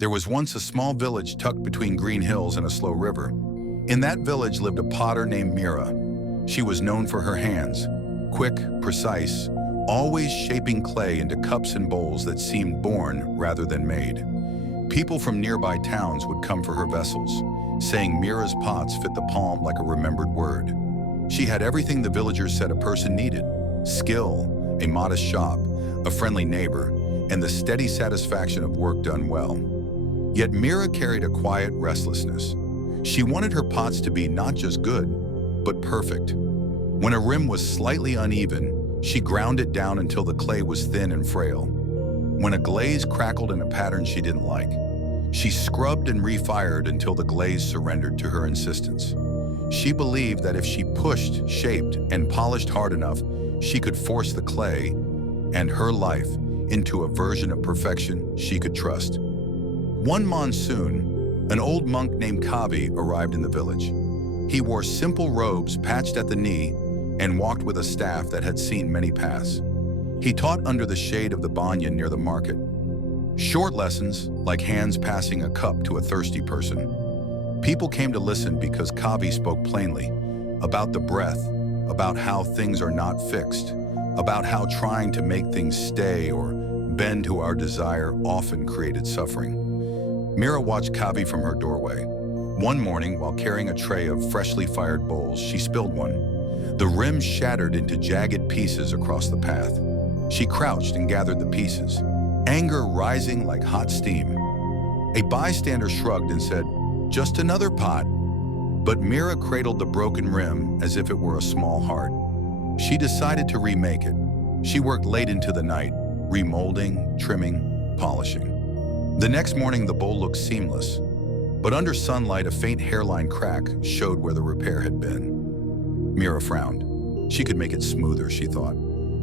There was once a small village tucked between green hills and a slow river. In that village lived a potter named Mira. She was known for her hands, quick, precise, always shaping clay into cups and bowls that seemed born rather than made. People from nearby towns would come for her vessels, saying Mira's pots fit the palm like a remembered word. She had everything the villagers said a person needed: skill, a modest shop, a friendly neighbor, and the steady satisfaction of work done well. Yet Mira carried a quiet restlessness. She wanted her pots to be not just good, but perfect. When a rim was slightly uneven, she ground it down until the clay was thin and frail. When a glaze crackled in a pattern she didn't like, she scrubbed and refired until the glaze surrendered to her insistence. She believed that if she pushed, shaped, and polished hard enough, she could force the clay and her life into a version of perfection she could trust. One monsoon, an old monk named Kavi arrived in the village. He wore simple robes patched at the knee and walked with a staff that had seen many paths. He taught under the shade of the banyan near the market. Short lessons, like hands passing a cup to a thirsty person. People came to listen because Kavi spoke plainly about the breath, about how things are not fixed, about how trying to make things stay or bend to our desire often created suffering. Mira watched Kavi from her doorway. One morning, while carrying a tray of freshly fired bowls, she spilled one. The rim shattered into jagged pieces across the path. She crouched and gathered the pieces, anger rising like hot steam. A bystander shrugged and said, "Just another pot." But Mira cradled the broken rim as if it were a small heart. She decided to remake it. She worked late into the night, remolding, trimming, polishing. The next morning, the bowl looked seamless, but under sunlight, a faint hairline crack showed where the repair had been. Mira frowned. She could make it smoother, she thought.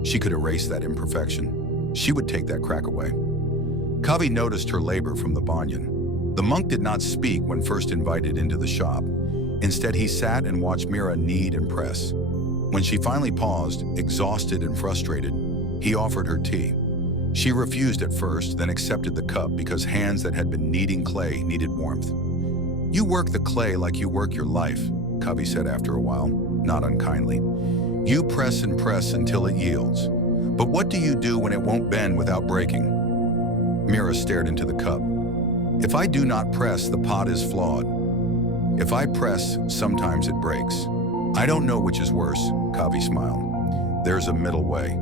She could erase that imperfection. She would take that crack away. Kavi noticed her labor from the banyan. The monk did not speak when first invited into the shop. Instead, he sat and watched Mira knead and press. When she finally paused, exhausted and frustrated, he offered her tea. She refused at first, then accepted the cup because hands that had been kneading clay needed warmth. "You work the clay like you work your life," Kavi said after a while, not unkindly. "You press and press until it yields. But what do you do when it won't bend without breaking?" Mira stared into the cup. "If I do not press, the pot is flawed. If I press, sometimes it breaks. I don't know which is worse," Kavi smiled. "There's a middle way."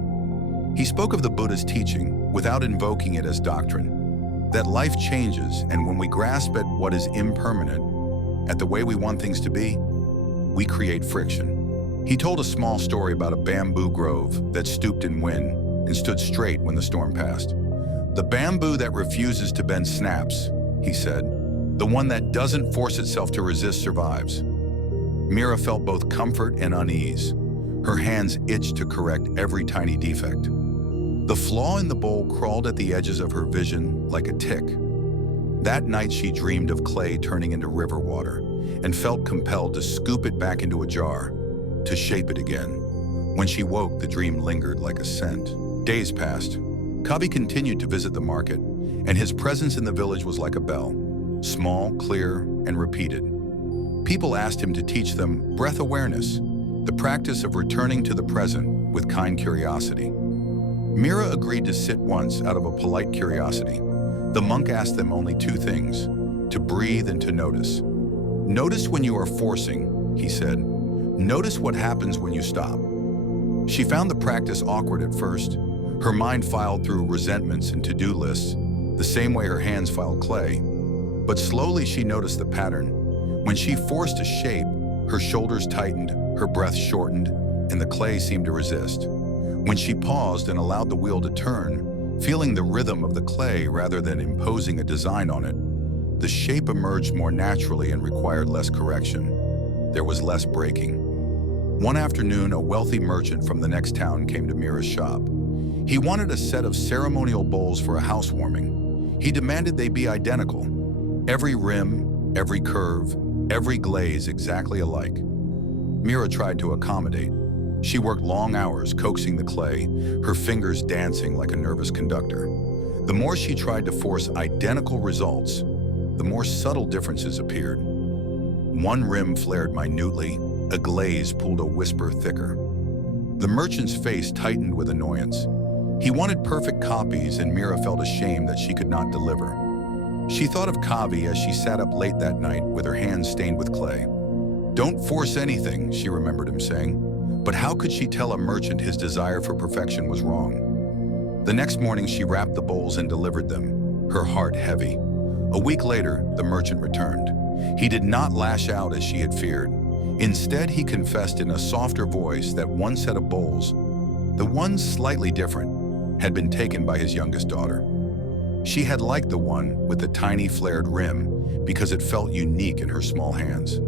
He spoke of the Buddha's teaching without invoking it as doctrine, that life changes, and when we grasp at what is impermanent, at the way we want things to be, we create friction. He told a small story about a bamboo grove that stooped in wind and stood straight when the storm passed. "The bamboo that refuses to bend snaps," he said. "The one that doesn't force itself to resist survives." Mira felt both comfort and unease. Her hands itched to correct every tiny defect. The flaw in the bowl crawled at the edges of her vision like a tick. That night she dreamed of clay turning into river water and felt compelled to scoop it back into a jar, to shape it again. When she woke, the dream lingered like a scent. Days passed. Kavi continued to visit the market, and his presence in the village was like a bell, small, clear, and repeated. People asked him to teach them breath awareness, the practice of returning to the present with kind curiosity. Mira agreed to sit once out of a polite curiosity. The monk asked them only two things: to breathe and to notice. "Notice when you are forcing," he said. "Notice what happens when you stop." She found the practice awkward at first. Her mind filed through resentments and to-do lists, the same way her hands filed clay. But slowly she noticed the pattern. When she forced a shape, her shoulders tightened, her breath shortened, and the clay seemed to resist. When she paused and allowed the wheel to turn, feeling the rhythm of the clay rather than imposing a design on it, the shape emerged more naturally and required less correction. There was less breaking. One afternoon, a wealthy merchant from the next town came to Mira's shop. He wanted a set of ceremonial bowls for a housewarming. He demanded they be identical. Every rim, every curve, every glaze exactly alike. Mira tried to accommodate. She worked long hours coaxing the clay, her fingers dancing like a nervous conductor. The more she tried to force identical results, the more subtle differences appeared. One rim flared minutely, a glaze pulled a whisper thicker. The merchant's face tightened with annoyance. He wanted perfect copies, and Mira felt ashamed that she could not deliver. She thought of Kavi as she sat up late that night with her hands stained with clay. "Don't force anything," she remembered him saying. But how could she tell a merchant his desire for perfection was wrong? The next morning, she wrapped the bowls and delivered them, her heart heavy. A week later, the merchant returned. He did not lash out as she had feared. Instead, he confessed in a softer voice that one set of bowls, the one slightly different, had been taken by his youngest daughter. She had liked the one with the tiny flared rim because it felt unique in her small hands.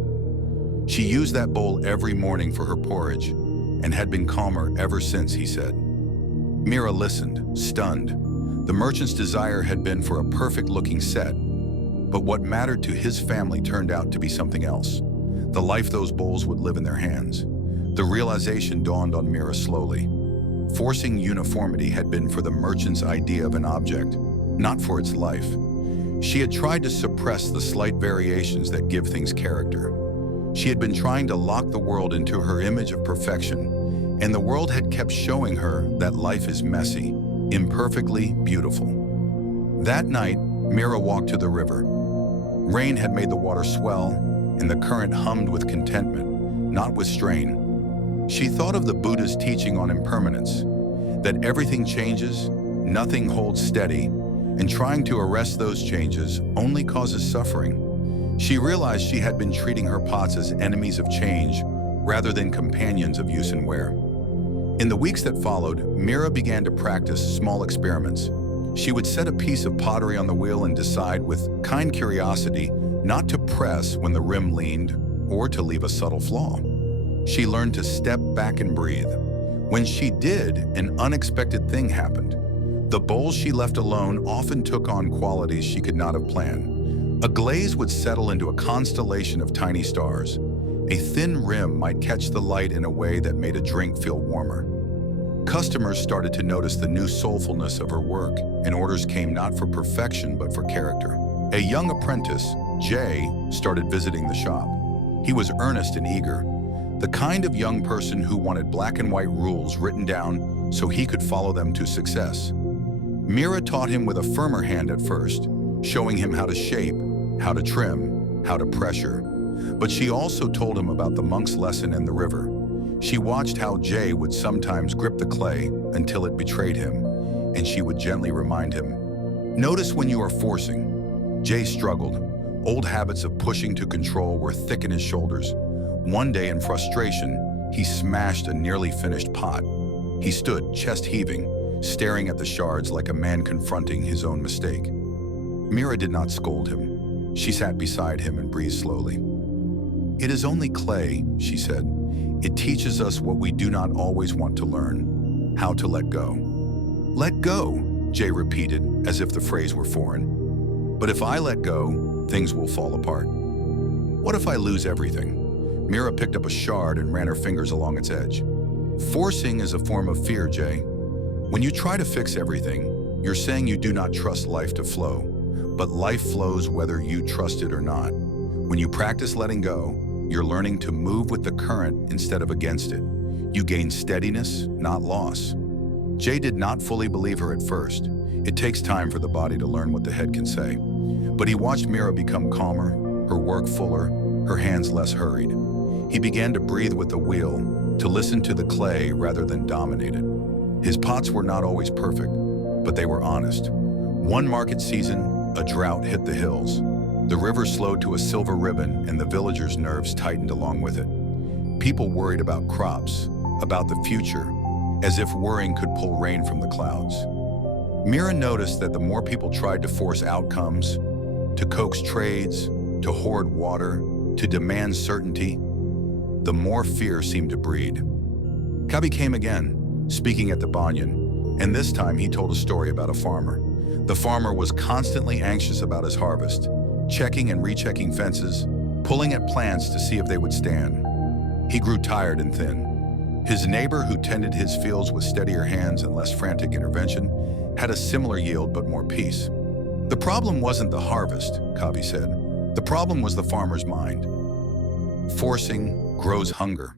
She used that bowl every morning for her porridge and had been calmer ever since, he said. Mira listened, stunned. The merchant's desire had been for a perfect-looking set, but what mattered to his family turned out to be something else. The life those bowls would live in their hands. The realization dawned on Mira slowly. Forcing uniformity had been for the merchant's idea of an object, not for its life. She had tried to suppress the slight variations that give things character. She had been trying to lock the world into her image of perfection, and the world had kept showing her that life is messy, imperfectly beautiful. That night, Mira walked to the river. Rain had made the water swell, and the current hummed with contentment, not with strain. She thought of the Buddha's teaching on impermanence, that everything changes, nothing holds steady, and trying to arrest those changes only causes suffering. She realized she had been treating her pots as enemies of change rather than companions of use and wear. In the weeks that followed, Mira began to practice small experiments. She would set a piece of pottery on the wheel and decide with kind curiosity not to press when the rim leaned or to leave a subtle flaw. She learned to step back and breathe. When she did, an unexpected thing happened. The bowls she left alone often took on qualities she could not have planned. A glaze would settle into a constellation of tiny stars. A thin rim might catch the light in a way that made a drink feel warmer. Customers started to notice the new soulfulness of her work, and orders came not for perfection but for character. A young apprentice, Jay, started visiting the shop. He was earnest and eager, the kind of young person who wanted black and white rules written down so he could follow them to success. Mira taught him with a firmer hand at first, showing him how to shape, how to trim, how to pressure. But she also told him about the monk's lesson in the river. She watched how Jay would sometimes grip the clay until it betrayed him, and she would gently remind him, "Notice when you are forcing." Jay struggled. Old habits of pushing to control were thick in his shoulders. One day, in frustration, he smashed a nearly finished pot. He stood, chest heaving, staring at the shards like a man confronting his own mistake. Mira did not scold him. She sat beside him and breathed slowly. "It is only clay," she said. "It teaches us what we do not always want to learn, how to let go." "Let go," Jay repeated, as if the phrase were foreign. "But if I let go, things will fall apart. What if I lose everything?" Mira picked up a shard and ran her fingers along its edge. "Forcing is a form of fear, Jay. When you try to fix everything, you're saying you do not trust life to flow. But life flows whether you trust it or not. When you practice letting go, you're learning to move with the current instead of against it. You gain steadiness, not loss." Jay did not fully believe her at first. It takes time for the body to learn what the head can say. But he watched Mira become calmer, her work fuller, her hands less hurried. He began to breathe with the wheel, to listen to the clay rather than dominate it. His pots were not always perfect, but they were honest. One market season, a drought hit the hills. The river slowed to a silver ribbon, and the villagers' nerves tightened along with it. People worried about crops, about the future, as if worrying could pull rain from the clouds. Mira noticed that the more people tried to force outcomes, to coax trades, to hoard water, to demand certainty, the more fear seemed to breed. Kabi came again, speaking at the banyan, and this time he told a story about a farmer. The farmer was constantly anxious about his harvest, checking and rechecking fences, pulling at plants to see if they would stand. He grew tired and thin. His neighbor, who tended his fields with steadier hands and less frantic intervention, had a similar yield but more peace. The problem wasn't the harvest, Kavi said. The problem was the farmer's mind. Forcing grows hunger.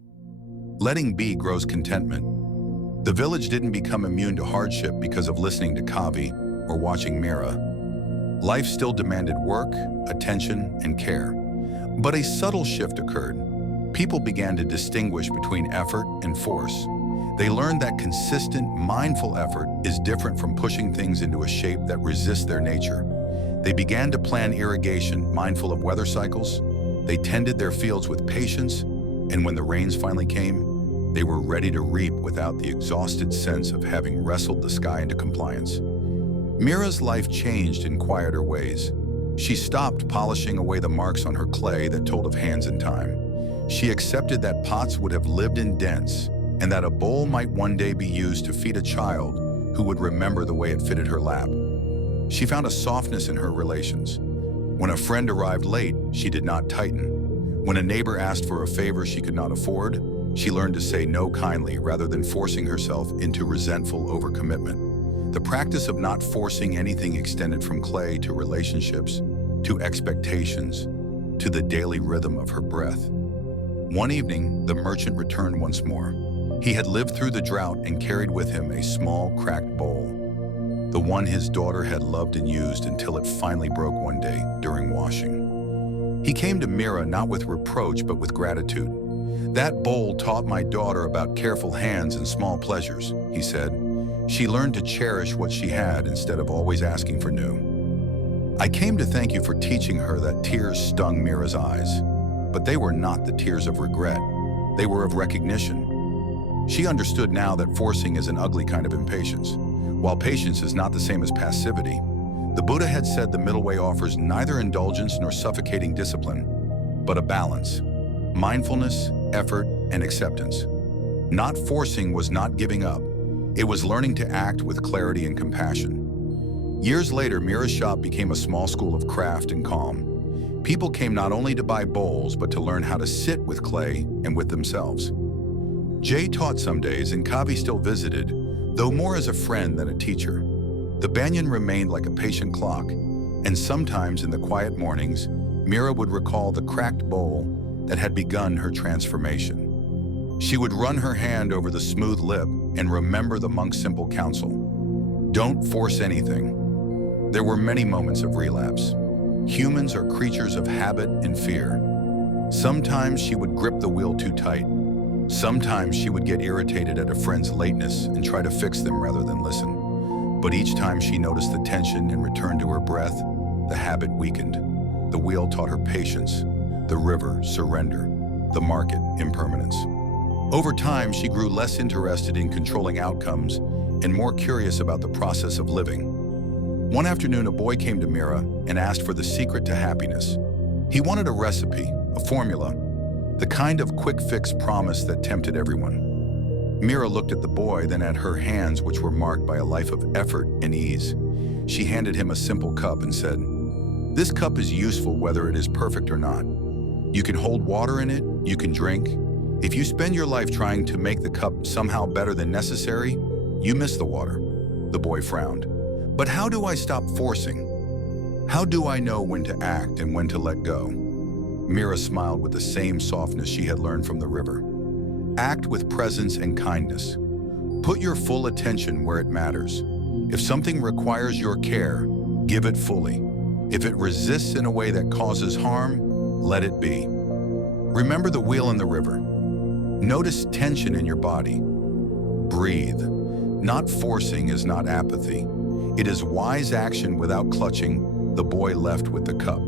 Letting be grows contentment. The village didn't become immune to hardship because of listening to Kavi or watching Mira. Life still demanded work, attention, and care. But a subtle shift occurred. People began to distinguish between effort and force. They learned that consistent, mindful effort is different from pushing things into a shape that resists their nature. They began to plan irrigation, mindful of weather cycles. They tended their fields with patience, and when the rains finally came, they were ready to reap without the exhausted sense of having wrestled the sky into compliance. Mira's life changed in quieter ways. She stopped polishing away the marks on her clay that told of hands and time. She accepted that pots would have lived in dents, and that a bowl might one day be used to feed a child who would remember the way it fitted her lap. She found a softness in her relations. When a friend arrived late, she did not tighten. When a neighbor asked for a favor she could not afford, she learned to say no kindly rather than forcing herself into resentful overcommitment. The practice of not forcing anything extended from clay to relationships, to expectations, to the daily rhythm of her breath. One evening, the merchant returned once more. He had lived through the drought and carried with him a small, cracked bowl, the one his daughter had loved and used until it finally broke one day during washing. He came to Mira not with reproach but with gratitude. "That bowl taught my daughter about careful hands and small pleasures," he said. "She learned to cherish what she had instead of always asking for new." "I came to thank you for teaching her." That tears stung Mira's eyes. But they were not the tears of regret. They were of recognition. She understood now that forcing is an ugly kind of impatience. While patience is not the same as passivity, the Buddha had said the middle way offers neither indulgence nor suffocating discipline, but a balance. Mindfulness, effort, and acceptance. Not forcing was not giving up. It was learning to act with clarity and compassion. Years later, Mira's shop became a small school of craft and calm. People came not only to buy bowls, but to learn how to sit with clay and with themselves. Jay taught some days, and Kavi still visited, though more as a friend than a teacher. The banyan remained like a patient clock, and sometimes in the quiet mornings, Mira would recall the cracked bowl that had begun her transformation. She would run her hand over the smooth lip and remember the monk's simple counsel: don't force anything. There were many moments of relapse. Humans are creatures of habit and fear. Sometimes she would grip the wheel too tight. Sometimes she would get irritated at a friend's lateness and try to fix them rather than listen. But each time she noticed the tension and returned to her breath, the habit weakened. The wheel taught her patience, the river surrender, the market impermanence. Over time, she grew less interested in controlling outcomes and more curious about the process of living. One afternoon, a boy came to Mira and asked for the secret to happiness. He wanted a recipe, a formula, the kind of quick-fix promise that tempted everyone. Mira looked at the boy, then at her hands, which were marked by a life of effort and ease. She handed him a simple cup and said, "This cup is useful whether it is perfect or not. You can hold water in it, you can drink. If you spend your life trying to make the cup somehow better than necessary, you miss the water." The boy frowned. "But how do I stop forcing? How do I know when to act and when to let go?" Mira smiled with the same softness she had learned from the river. "Act with presence and kindness. Put your full attention where it matters. If something requires your care, give it fully. If it resists in a way that causes harm, let it be." Remember the wheel in the river. Notice tension in your body. Breathe. Not forcing is not apathy. It is wise action without clutching. The boy left with the cup.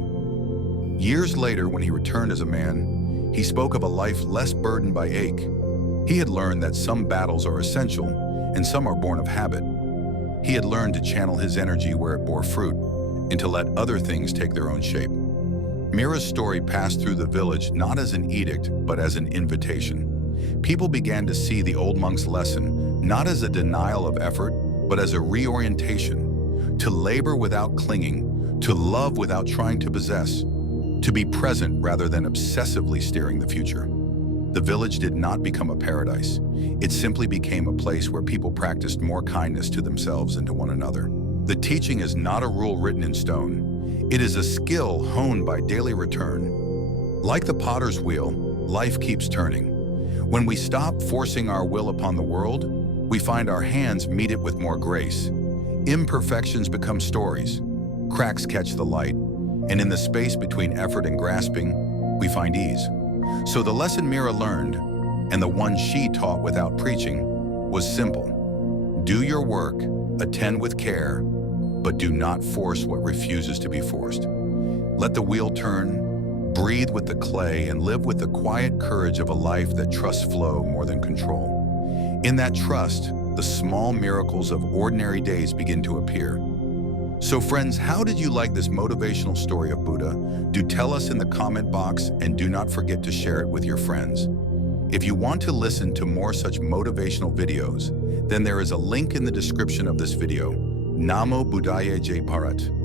Years later, when he returned as a man, he spoke of a life less burdened by ache. He had learned that some battles are essential and some are born of habit. He had learned to channel his energy where it bore fruit and to let other things take their own shape. Mira's story passed through the village not as an edict, but as an invitation. People began to see the old monk's lesson not as a denial of effort, but as a reorientation, to labor without clinging, to love without trying to possess, to be present rather than obsessively steering the future. The village did not become a paradise. It simply became a place where people practiced more kindness to themselves and to one another. The teaching is not a rule written in stone. It is a skill honed by daily return. Like the potter's wheel, life keeps turning. When we stop forcing our will upon the world, we find our hands meet it with more grace. Imperfections become stories. Cracks catch the light. And in the space between effort and grasping, we find ease. So the lesson Mira learned, and the one she taught without preaching, was simple. Do your work, attend with care, but do not force what refuses to be forced. Let the wheel turn, breathe with the clay, and live with the quiet courage of a life that trusts flow more than control. In that trust, the small miracles of ordinary days begin to appear. So friends, how did you like this motivational story of Buddha? Do tell us in the comment box, and do not forget to share it with your friends. If you want to listen to more such motivational videos, then there is a link in the description of this video. Namo Buddhaya Jai Bharat.